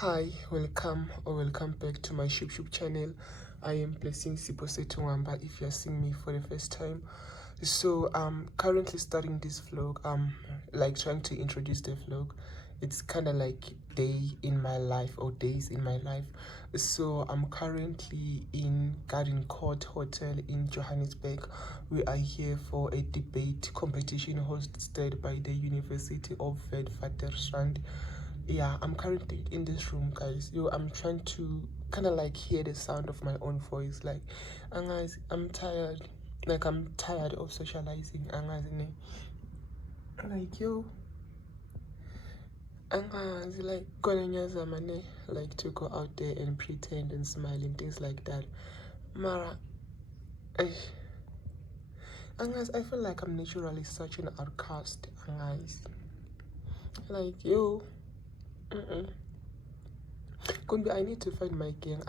Hi, welcome back to my YouTube channel. I am Blessing Siposetungwamba if you're seeing me for the first time. So I'm currently starting this vlog. Like trying to introduce the vlog. It's kind of like day in my life or days in my life. So I'm currently in Garden Court Hotel in Johannesburg. We are here for a debate competition hosted by the University of WITWATERSRAnd. Yeah, I'm currently in this room, guys. I'm trying to kind of like hear the sound of my own voice. Like, and guys, I'm tired. Like, I'm tired of socializing. And guys, like, and guys, like, like to go out there and pretend and smile and things like that. Mara, and guys, I feel like I'm naturally such an outcast. And guys, like, could be I need to find my gang.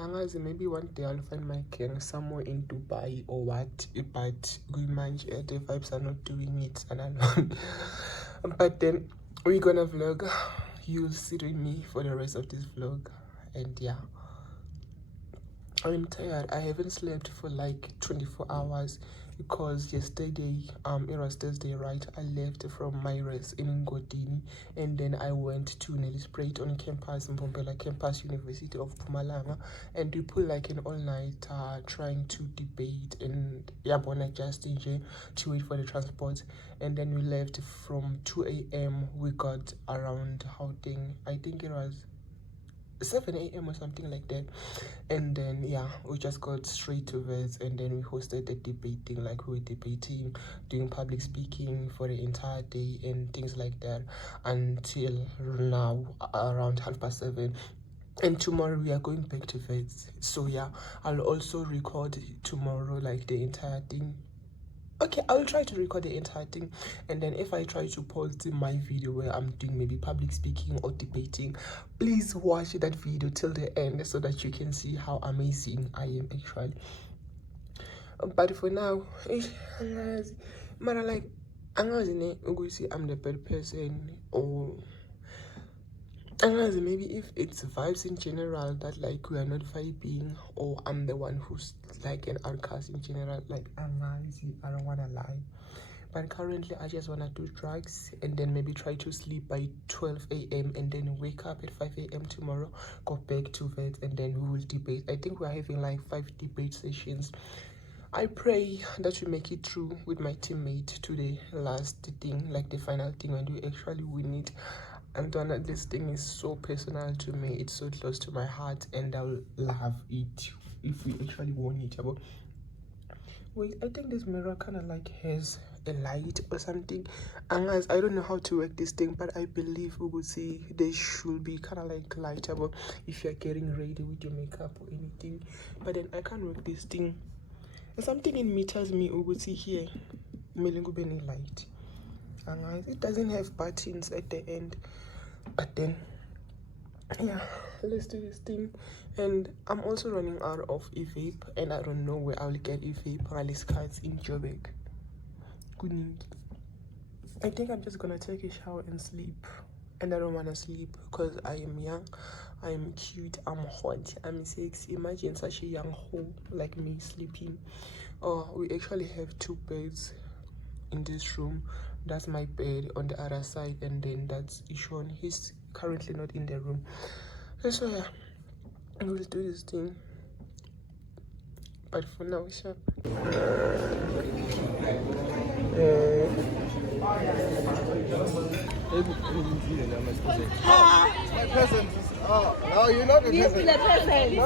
Maybe one day I'll find my gang somewhere in Dubai or what. But we manage the vibes are not doing it and alone. But then we're gonna vlog. You'll see with me for the rest of this vlog. And yeah, I'm tired. I haven't slept for like 24 hours because yesterday, it was Thursday, right? I left from my rest in Ngodini and then I went to Nelspruit on campus in Mbombela campus, University of Mpumalanga, and we put like an all-night trying to debate and yabona just in to wait for the transport. And then we left from 2 a.m. We got around I think it was 7 a.m. or something like that, and then yeah, we just got straight to it, and then we hosted the debating, like we were debating, doing public speaking for the entire day and things like that until now around 7:30. And tomorrow we are going back to vets. So yeah, I'll also record tomorrow like the entire thing. Okay, I'll try to record the entire thing, and then if I try to post my video where I'm doing maybe public speaking or debating, please watch that video till the end so that you can see how amazing I am actually. But for now, mara like I'm the bad person, or maybe if it's vibes in general that like we are not vibing, or I'm the one who's like an outcast in general. Like I don't wanna lie, but currently I just wanna do drugs and then maybe try to sleep by 12 a.m. and then wake up at 5 a.m. tomorrow, go back to vet, and then we will debate. I think we're having like 5 debate sessions. I pray that we make it through with my teammate to the last thing, like the final thing, when we actually win it. And this thing is so personal to me, it's so close to my heart, and I'll love it if we actually won it. Wait, I think this mirror kind of like has a light or something, and guys, I don't know how to work this thing, but I believe we will see they should be kind of like lightable if you're getting ready with your makeup or anything. But then I can't work this thing. Something in me tells me we will see here melingubeni light, and guys, it doesn't have buttons at the end. But then yeah, let's do this thing. And I'm also running out of e-vape, and I don't know where I'll get e-vape. Cards in Joburg. I think I'm just gonna take a shower and sleep, and I don't want to sleep because I am young, I am cute, I'm hot, I'm sexy. Imagine such a young hoe like me sleeping. Oh, we actually have 2 beds in this room. That's my bed on the other side, and then that's Ishon. He's currently not in the room. So yeah, we'll do this thing, but for now, sure. My present is, no, you're not the present. The present. No.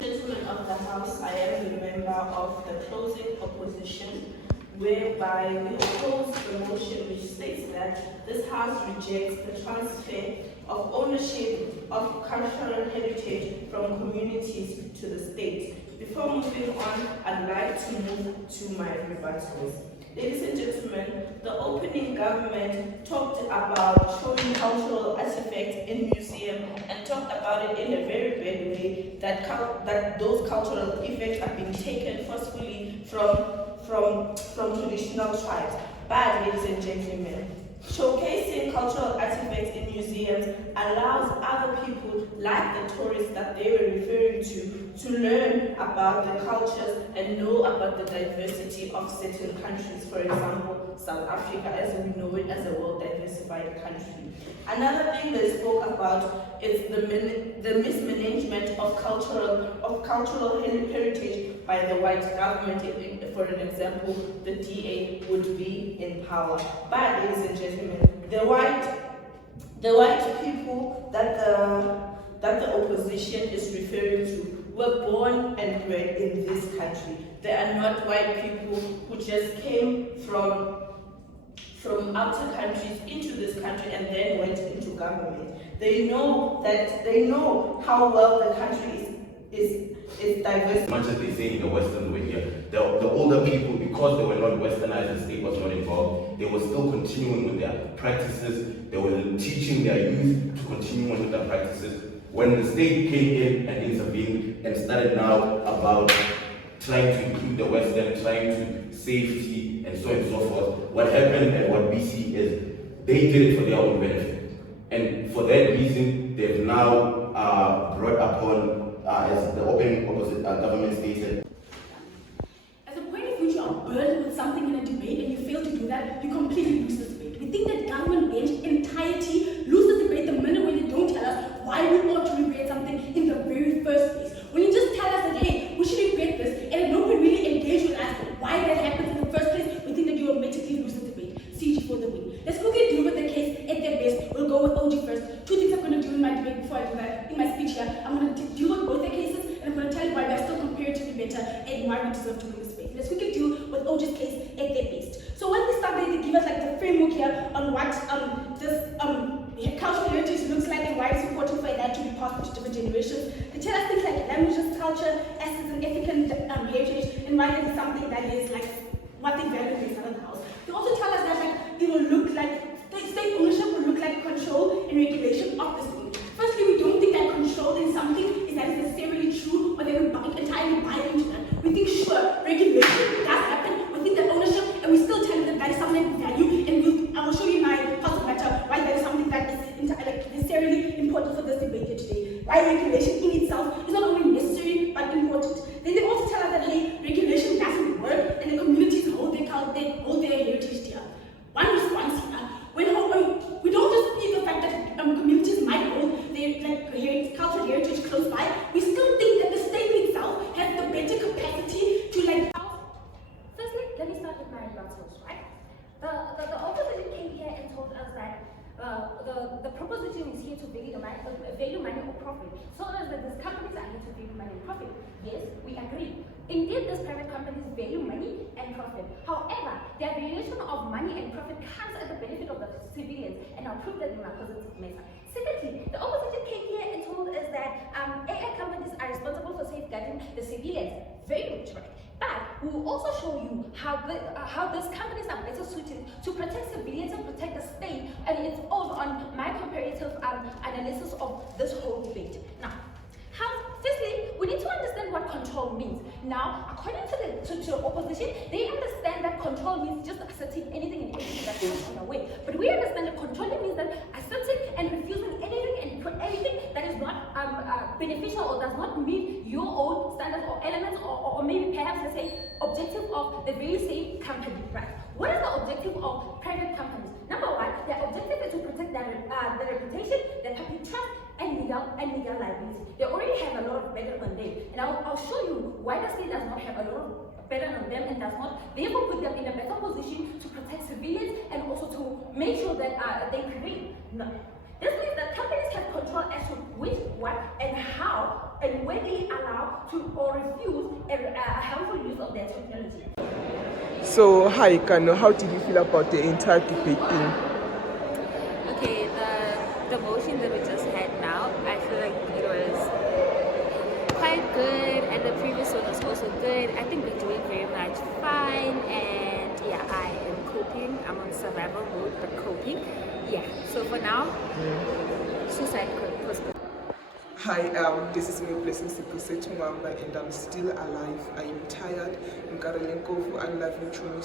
Gentlemen of the House, I am a member of the closing opposition, whereby we oppose the motion which states that this House rejects the transfer of ownership of cultural heritage from communities to the state. Before moving on, I'd like to move to my rebuttals. Ladies and gentlemen, the opening government talked about showing cultural artifacts in museums and talked about it in a very bad way, that those cultural effects are being taken forcefully from traditional tribes. But, ladies and gentlemen, showcasing cultural artifacts in museums allows other people, like the tourists that they were referring to learn about the cultures and know about the diversity of certain countries. For example, South Africa, as we know it, as a well-diversified country. Another thing they spoke about is the mismanagement of cultural heritage by the white government. For an example, the DA would be in power. But, ladies and gentlemen, the white people that the opposition is referring to were born and bred in this country. They are not white people who just came from outer countries into this country and then went into government. They know how well the country is diverse. Much as they say the Westerns were here, the older people, because they were not westernized, the state was not involved, they were still continuing with their practices. They were teaching their youth to continue on with their practices. When the state came in and intervened and started now about trying to include the Western, trying to safety and so on and so forth, what happened and what we see is they did it for their own benefit. And for that reason, they've now brought upon, as the open opposite government stated. As a point of view, you are burdened with something in a debate and you fail to do that, you completely lose the debate. We think that government bench entirety loses the debate the minute when they don't tell us why we ought to regret something in the very first place. When you just tell us that, hey, we should regret this, and nobody really engage with us why that happens in the first place, we think that you automatically lose the debate. CG for the win. Let's quickly deal with the case at their best. We'll go with OG first. Two things I'm going to do in my debate before I do that. In my speech here, I'm going to deal with both their cases, and I'm going to tell you why they're still comparatively better and why we deserve to win this debate. Let's quickly deal with OG's case at their best. So when we start, they give us like the framework here on what this cultural heritage looks like and why it's important for that to be passed to different generations. They tell us things like languages, culture, assets, and African heritage, and why it is something that is like what they value inside of the house. They also tell us that like it will look like state ownership will look like control and regulation of the state. Firstly, we don't think that control in something is that necessarily true or that we entirely buy into that. We think sure, regulation does happen. We think that ownership, and we still tell you that that is something that we value, and I will show you in my house matter why that is something that is necessarily important for this debate here today. Why regulation in itself is not only necessary but important. Then they also tell us that hey, regulation doesn't work and the communities hold their heritage dear. One response here, we don't just see the fact that communities might hold their cultural heritage close by, we still think that the state itself has the better capacity to Firstly, let me start with my blood source, right? The opposition came here and told us that the proposition is here to value money or profit. So as that these companies are here to value money and profit. Yes, we agree. Indeed, these private companies value money and profit. However, their valuation of money and profit comes at the benefit of the civilians, and I'll prove that in my positive manner. Secondly, the opposition came here and told us that AI companies are responsible for safeguarding the civilians. Very much right. But we will also show you how these companies are better suited to protect civilians and protect the state, and it's all on my comparative analysis of this whole debate. Now, firstly, we need to understand what control means. Now, according to the opposition, they understand that control means just accepting anything and everything that comes on the way. But we understand that controlling means that accepting and refusing anything and anything that is not beneficial or does not meet your own standards or elements or maybe perhaps let's say objective of the very same company, right? What is the objective of private companies? Number one, their objective is to protect their reputation, their public trust, and legal liability. They already have a lot of burden on them, and I'll show you why the state does not have a lot of burden on them and does not therefore put them in a better position to protect civilians and also to make sure that they prevail. No. This means that companies have control as to which, what, and how, and when they allow to or refuse a harmful use of their technology. So, hi, Kano, how did you feel about the entire debate thing? Okay, the motion that we just had now, I feel like it was quite good, and the previous one was also good. I think we're doing very much fine, and yeah, I am coping. I'm on survival mode, but coping. Yeah, so for now, suicide was good. Hi, this is me, Blessing Sipusetumamba, and I'm still alive. I am tired. I'm loving Chumi.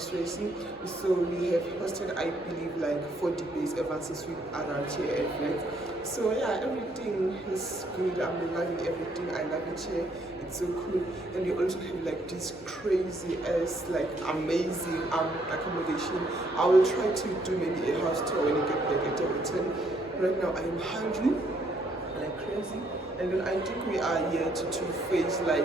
So we have hosted, I believe, like 4 debates ever since we arrived here at Vet. So yeah, everything is good. I'm loving everything. I love it here. It's so cool. And we also have like this crazy ass, like amazing accommodation. I will try to do maybe a house tour when I get back at Everton. Right now I am hungry like crazy, and then I think we are here to face like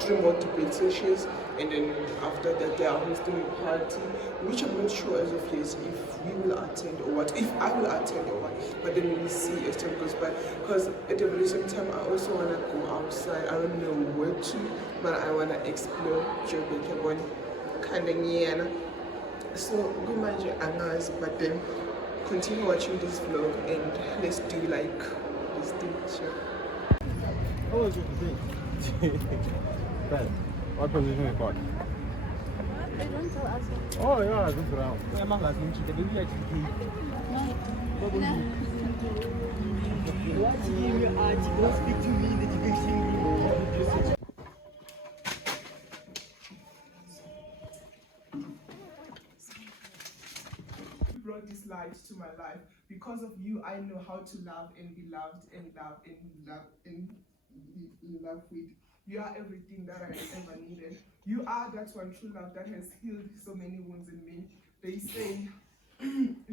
3 more debate sessions, and then after that they are hosting a party, which I'm not sure as of yet if we will attend or what, if I will attend or what, but then we will see as time goes by, because at the very same time I also want to go outside. I don't know where to, but I want to explore Joburg kind of near. So go mind your angers, but then continue watching this vlog and let's do like this thing. Sure. How was your debate? Ben, what position you got? They don't tell us. Oh yeah, this round. You brought this light to my life. Because of you, I know how to love and be loved and love and love and love with. You are everything that I ever needed. You are that one true love that has healed so many wounds in me. They say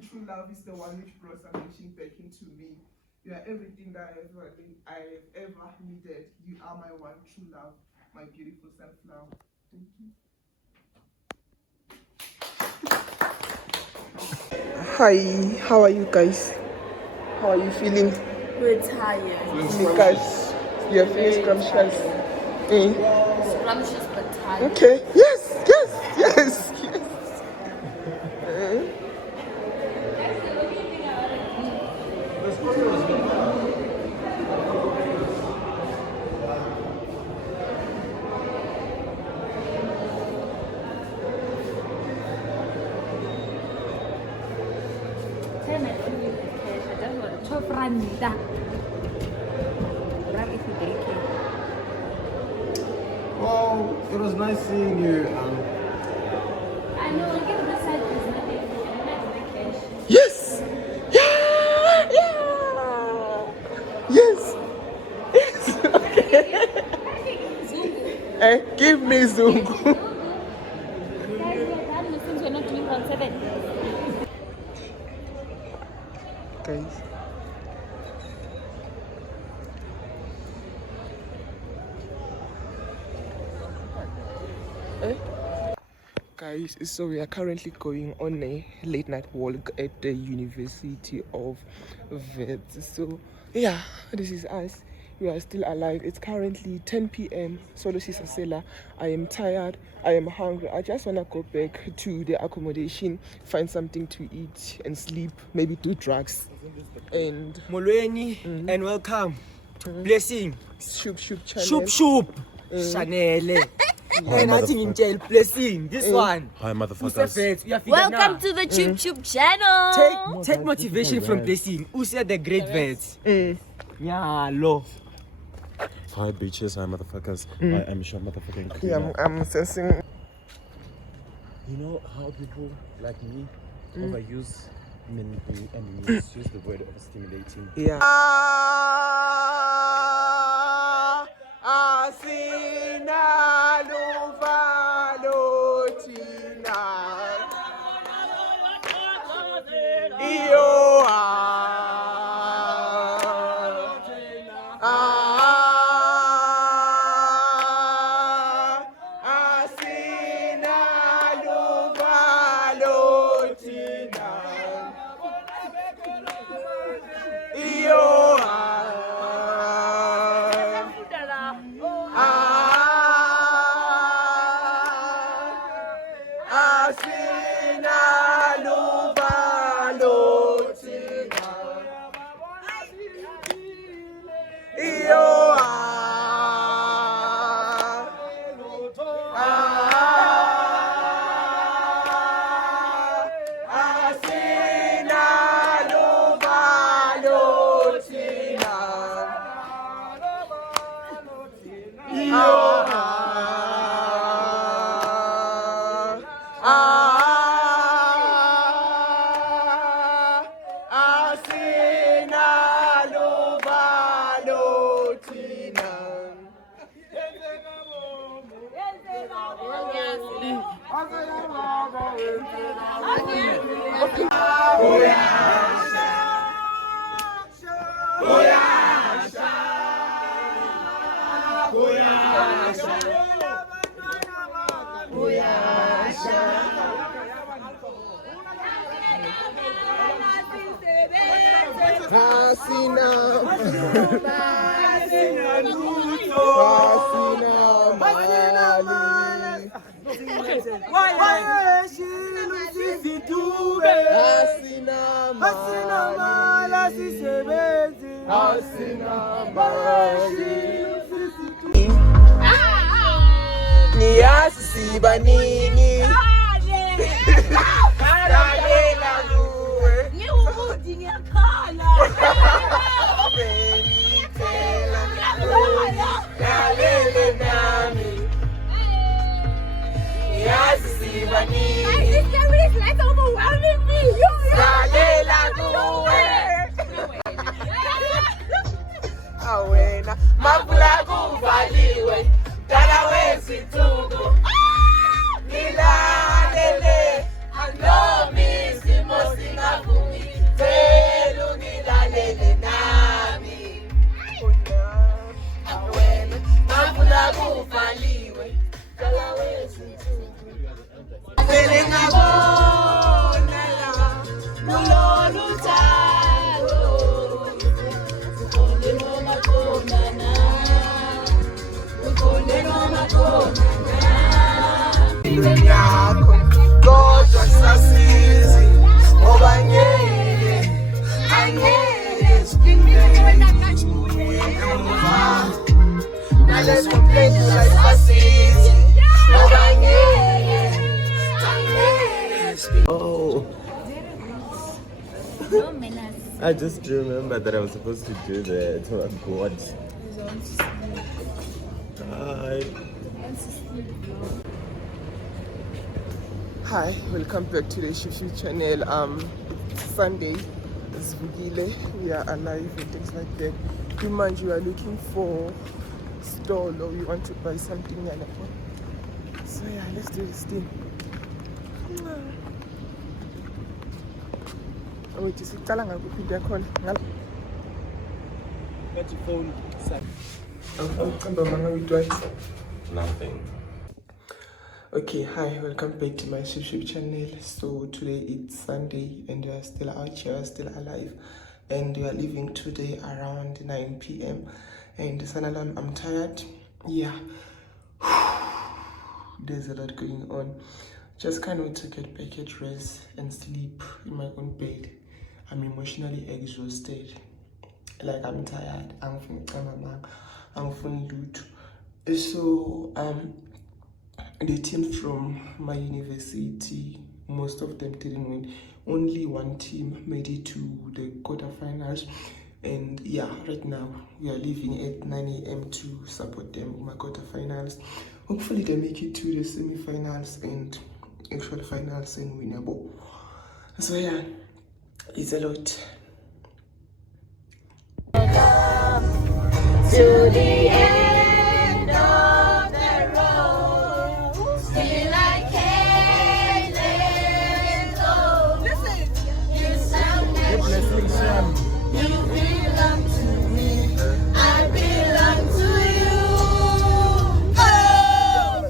true love is the one which brought salvation back into me. You are everything that I have ever needed. You are my one true love, my beautiful self-love. Thank you. Hi, how are you guys? How are you feeling? We're tired. Guys, you're feeling scrumptious. Scrumptious but tired. Okay. Yes. Yes. Well, it was nice seeing you. I know, I get this side is nothing. Yes. Yes. Okay. Give me Zungu. Guys, we're done since we're not doing round 7. Guys. Guys, so we are currently going on a late night walk at the University of Vets. So yeah, this is us. We are still alive. It's currently 10 p.m. Solo Sisasela. I am tired. I am hungry. I just want to go back to the accommodation, find something to eat and sleep, maybe do drugs. And Molweni and welcome. Blessing. Shoop channel. Shoop. Chanel. And I think in Blessing. This one. Hi, motherfuckers. Welcome to the Chup Chup channel. Take motivation from Blessing. Who said the great vets? Yeah, lo. Hi, bitches. Hi, motherfuckers. I am sure motherfucking cool. Yeah, I'm sensing. You know how people like me overuse and misuse the word of stimulating? Yeah. Oh. I just remembered that I was supposed to do that. Oh God. Hi, welcome back to the Shushu channel. It's Sunday, it's Vugile, we are alive and things like that. Remind you are looking for stall or you want to buy something. So yeah, let's do this thing. Wait, is it telling I'm going to phone? Nothing. Okay, hi, welcome back to my YouTube channel. So today it's Sunday and we are still out here, still alive, and we are leaving today around 9 p.m. and Sanalam, I'm tired. Yeah, there's a lot going on. Just can't wait to get back at rest and sleep in my own bed. I'm emotionally exhausted. Like I'm tired. I'm feeling loot. So the team from my university, most of them didn't win. Only one team made it to the quarterfinals. And yeah, right now we are leaving at 9 a.m. to support them in my quarterfinals. Hopefully they make it to the semi-finals and actual finals and winnable. So yeah, it's a lot. To the end of the road, still I can't let go. Listen, you sound natural. You belong to me. I belong to you. Oh,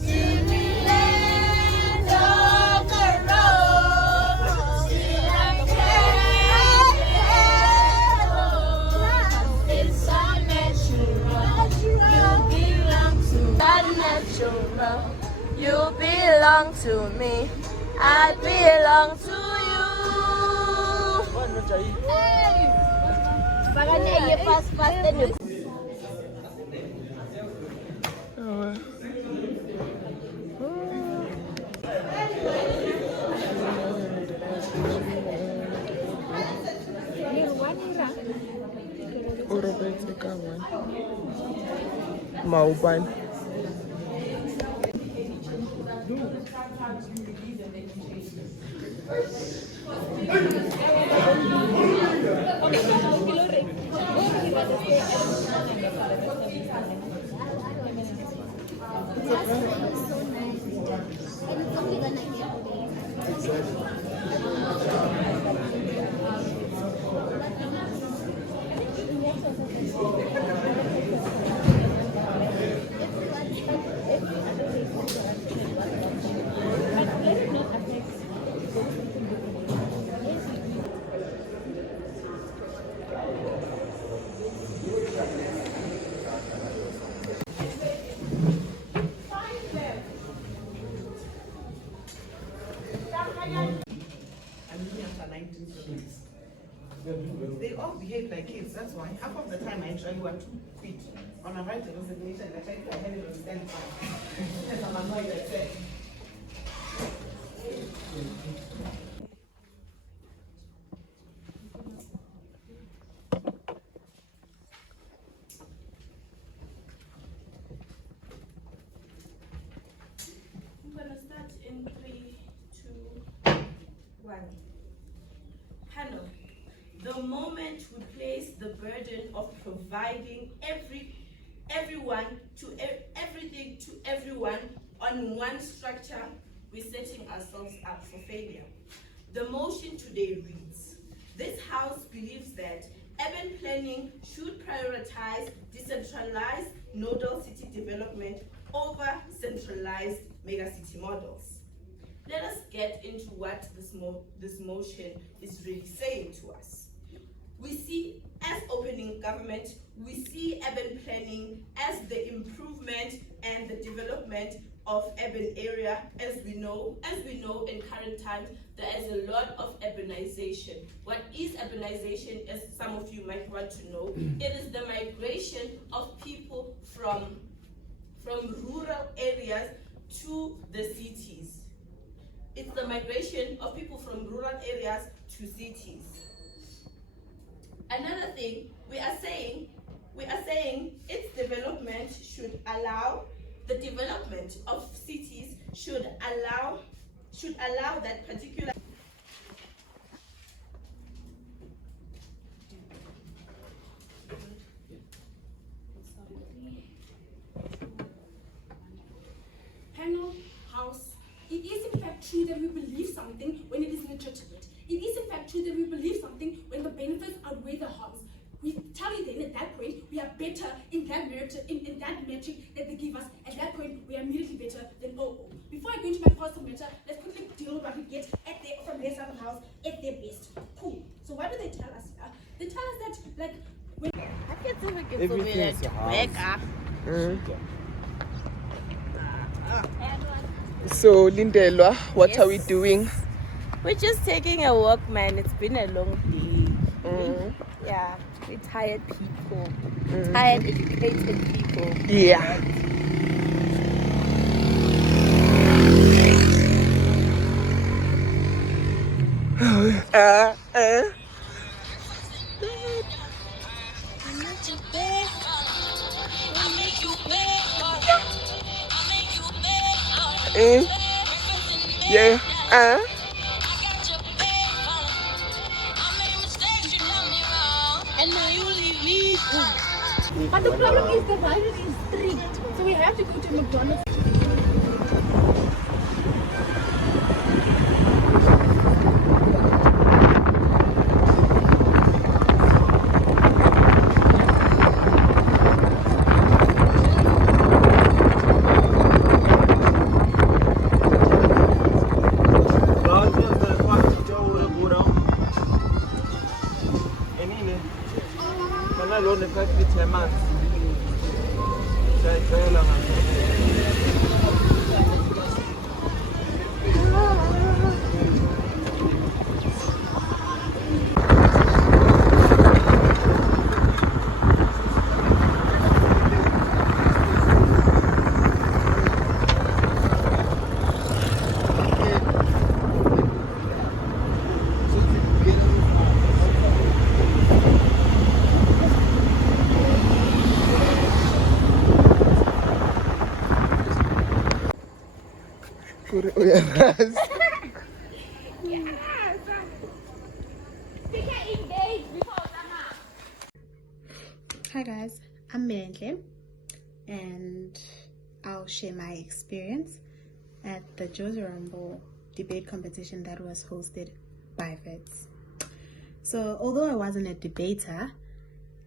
to the end of the road, still I can't let go. It's unnatural. You belong to me. I belong to you. Hey. Mauban. it's only gonna get They all behave like kids, that's why. Half of the time I actually want to quit. On a right resignation, I try to have it on standby. Because I'm annoyed at that. I'm gonna start in 3, 2, 1. Panel. The moment we place the burden of providing everything to everyone on one structure, we're setting ourselves up for failure. The motion today reads, this House believes that urban planning should prioritize decentralized nodal city development over centralized megacity models. Let us get into what this motion is really saying to us. We see, as opening government, we see urban planning as the improvement and the development of urban area. As we know in current times, there is a lot of urbanization. What is urbanization, as some of you might want to know? It is the migration of people from rural areas to the cities. It's the migration of people from rural areas to cities. Another thing, we are saying its development should allow, the development of cities should allow that particular Panel, House, it is in fact true that we believe something when it is legitimate. It is in fact true that we believe something when the benefits outweigh the harms. We tell you then at that point we are better in that metric that they give us. At that point we are immediately better than OO. Before I go into my personal matter, let's quickly deal with what we get from their side of the house at their best. Cool. So what do they tell us? They tell us that like when Everything's a house. So Lindelwa, what are we doing? We're just taking a walk, man. It's been a long day. Yeah, we're tired people. Tired, educated people. Yeah. Yeah. but the problem is the virus is strict. So we have to go to McDonald's. Hi guys, I'm Mendle and I'll share my experience. at the Josie Rumble debate competition that was hosted by VETS. So although I wasn't a debater,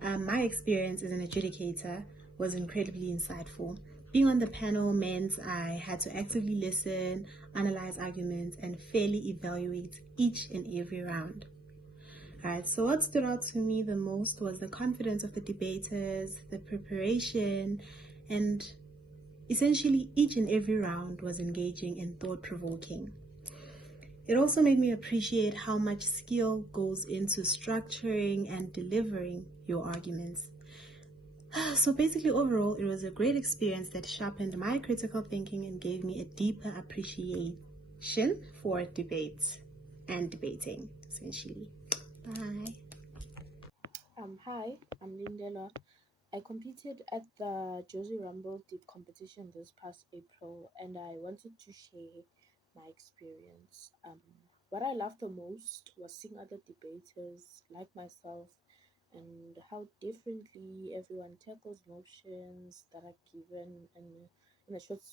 my experience as an adjudicator was incredibly insightful. Being on the panel meant I had to actively listen, analyze arguments, and fairly evaluate each and every round. Alright, so what stood out to me the most was the confidence of the debaters, the preparation, and essentially each and every round was engaging and thought-provoking. It also made me appreciate how much skill goes into structuring and delivering your arguments. So basically, overall, it was a great experience that sharpened my critical thinking and gave me a deeper appreciation for debate and debating, essentially. Bye. Hi, I'm Lindela. I competed at the Josie Rumble Deep competition this past April, and I wanted to share my experience. What I loved the most was seeing other debaters like myself and how differently everyone tackles motions that are given in a short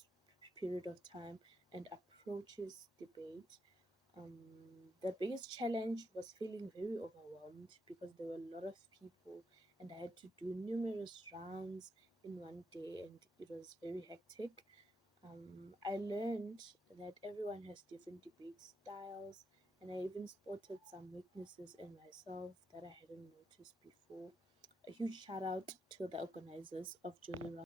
period of time and approaches debate. The biggest challenge was feeling very overwhelmed because there were a lot of people and I had to do numerous rounds in one day and it was very hectic. I learned that everyone has different debate styles and I even spotted some weaknesses in myself that I hadn't noticed before. A huge shout out to the organizers of Josie